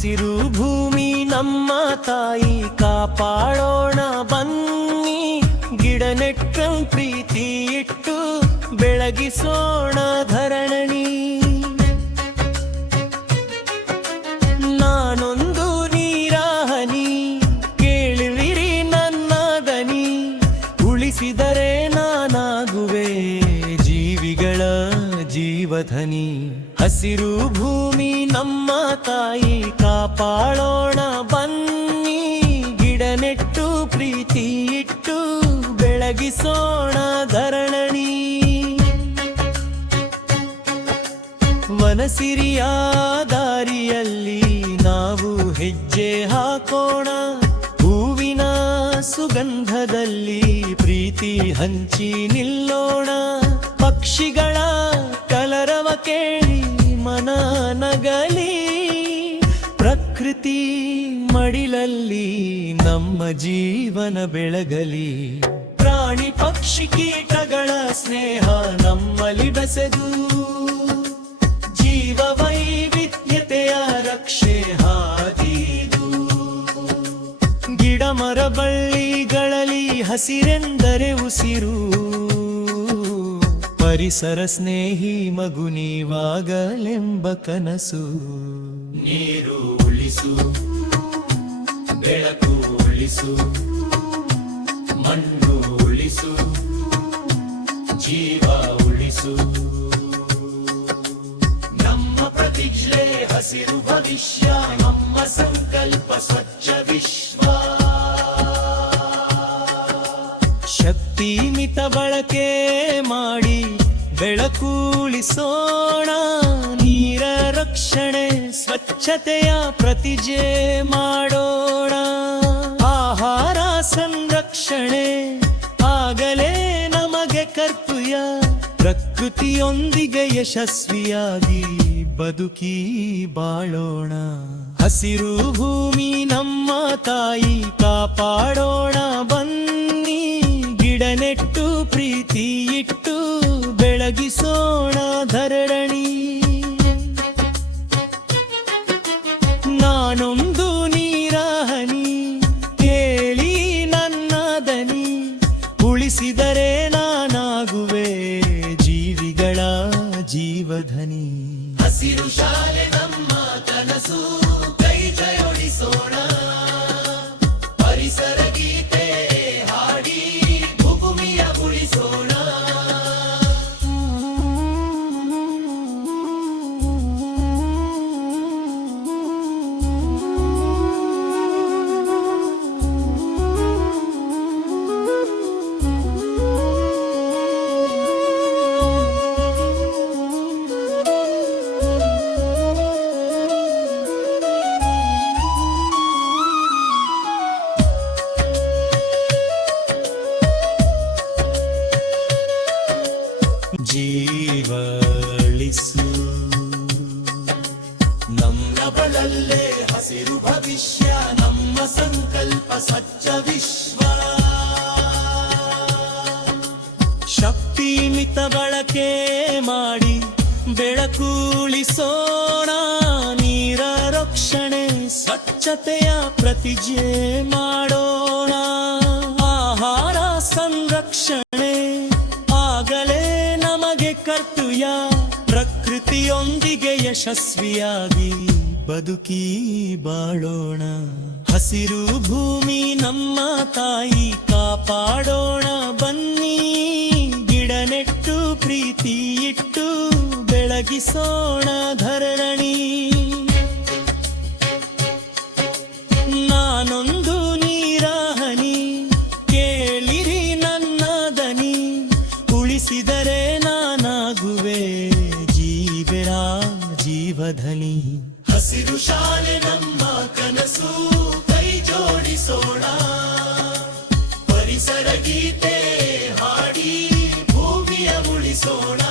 ಹಸಿರು ಭೂಮಿ ನಮ್ಮ ತಾಯಿ ಕಾಪಾಡೋಣ ಬನ್ನಿ, ಗಿಡ ನೆಟ್ಟು ಪ್ರೀತಿ ಇಟ್ಟು ಬೆಳಗಿಸೋಣ ಧರಣಿ. ನಾನೊಂದು ನೀರ ಹನಿ, ಕೇಳುವಿರಿ ನನ್ನ ದನಿ, ಉಳಿಸಿದರೆ ನಾನಾಗುವೆ ಜೀವಿಗಳ ಜೀವಧನಿ. ಹಸಿರು ಭೂಮಿ ನಮ್ಮ ತಾಯಿ ಕಾಪಾಡೋಣ ಬನ್ನಿ, ಗಿಡ ನೆಟ್ಟು ಪ್ರೀತಿ ಇಟ್ಟು ಬೆಳಗಿಸೋಣ ಧರಣಿ. ವನಸಿರಿಯ ದಾರಿಯಲ್ಲಿ ನಾವು ಹೆಜ್ಜೆ ಹಾಕೋಣ, ಹೂವಿನ ಸುಗಂಧದಲ್ಲಿ ಪ್ರೀತಿ ಹಂಚಿ ನಿಲ್ಲೋಣ. ಪಕ್ಷಿಗಳ ಕಲರವ ಕೇಳಿ ಮನ ನಗಲಿ, ಪ್ರಕೃತಿ ಮಡಿಲಲ್ಲಿ ನಮ್ಮ ಜೀವನ ಬೆಳಗಲಿ. ಪ್ರಾಣಿ ಪಕ್ಷಿ ಕೀಟಗಳ ಸ್ನೇಹ ನಮ್ಮಲ್ಲಿ ಬೆಸೆದು, ಜೀವ ವೈವಿಧ್ಯತೆಯ ರಕ್ಷೆ ಹಾದಿದು. ಗಿಡ ಮರ ಬಳ್ಳಿಗಳಲ್ಲಿ ಹಸಿರೆಂದರೆ ಉಸಿರು, ಪರಿಸರ ಸ್ನೇಹಿ ಮಗು ನೀವಾಗಲೆಂಬ ಕನಸು. ನೀರು ಉಳಿಸು, ಬೆಳಕು ಉಳಿಸು, ಮಣ್ಣು ಉಳಿಸು, ಜೀವ ಉಳಿಸು. ನಮ್ಮ ಪ್ರತಿಜ್ಞೆ ಹಸಿರು ಭವಿಷ್ಯ, ನಮ್ಮ ಸಂಕಲ್ಪ ಸ್ವಚ್ಛ ವಿಶ್ವ. ಶಕ್ತಿ ಮಿತ ಬಳಕೆ ಮಾಡಿ ಬೆಳಕು ಉಳಿಸೋಣ, ನೀರ ರಕ್ಷಣೆ ಸ್ವಚ್ಛತೆಯ ಪ್ರತಿಜ್ಞೆ ಮಾಡೋಣ. ಆಹಾರ ಸಂರಕ್ಷಣೆ ಆಗಲೇ ನಮಗೆ ಕರ್ತವ್ಯ, ಪ್ರಕೃತಿಯೊಂದಿಗೆ ಯಶಸ್ವಿಯಾಗಿ ಬದುಕಿ ಬಾಳೋಣ. ಹಸಿರು ಭೂಮಿ ನಮ್ಮ ತಾಯಿ ಕಾಪಾಡೋಣ ಬನ್ನಿ, ಗಿಡ ನೆಟ್ಟು ಪ್ರೀತಿ ಇಟ್ಟು ಬೆಳಗಿಸೋಣ ಧರಣಿ. ನಾನೊಂದು ನೀರ ಹನಿ, ಕೇಳಿ ನನ್ನ ದನಿ, ಉಳಿಸಿದರೆ ನಾನಾಗುವೆ ಜೀವಿಗಳ ಜೀವಧನಿ. ಹಸಿರು ಶಾಲೆ ನಮ್ಮ ಕನಸು, ಕೈ ಜೋಡಿಸೋಣ, ಪರಿಸರ ಗೀತೆ ಹಾಡಿ ಭೂಮಿಯ ಉಳಿಸೋಣ. ಜೀವಳಿಸು, ನಮ್ಮ ಬಲಲ್ಲೇ ಹಸಿರು ಭವಿಷ್ಯ, ನಮ್ಮ ಸಂಕಲ್ಪ ಸ್ವಚ್ಛ ವಿಶ್ವ. ಶಕ್ತಿ ಮಿತ ಬಳಕೆ ಮಾಡಿ ಬೆಳಕು ಉಳಿಸೋಣ, ನೀರ ರಕ್ಷಣೆ ಸ್ವಚ್ಛತೆಯ ಪ್ರತಿಜ್ಞೆ ಮಾಡೋಣ. ಆಹಾರ ಸಂರಕ್ಷಣೆ ಆಗಲೇ ನಮಗೆ ಕರ್ತವ್ಯ, ಪ್ರಕೃತಿಯೊಂದಿಗೆ ಯಶಸ್ವಿಯಾಗಿ ಬದುಕಿ ಬಾಳೋಣ. ಹಸಿರು ಭೂಮಿ ನಮ್ಮ ತಾಯಿ ಕಾಪಾಡೋಣ ಬನ್ನಿ, ಗಿಡ ನೆಟ್ಟು ಪ್ರೀತಿ ಇಟ್ಟು ಬೆಳಗಿಸೋಣ ಧರಣಿ. ನಾನೊಂದು ನೀರ ಹನಿ, ಕೇಳಿರಿ ನನ್ನ ದನಿ, ಉಳಿಸಿದರೆ ನಾನಾಗುವೆ ಜೀವರ ಜೀವಧನಿ. ಹಸಿರು ಶಾಲೆ ನಮ್ಮ ಕನಸು, ಕೈ ಜೋಡಿಸೋಣ, ಪರಿಸರ ಗೀತೆ ಹಾಡಿ ಭೂಮಿಯ ಉಳಿಸೋಣ.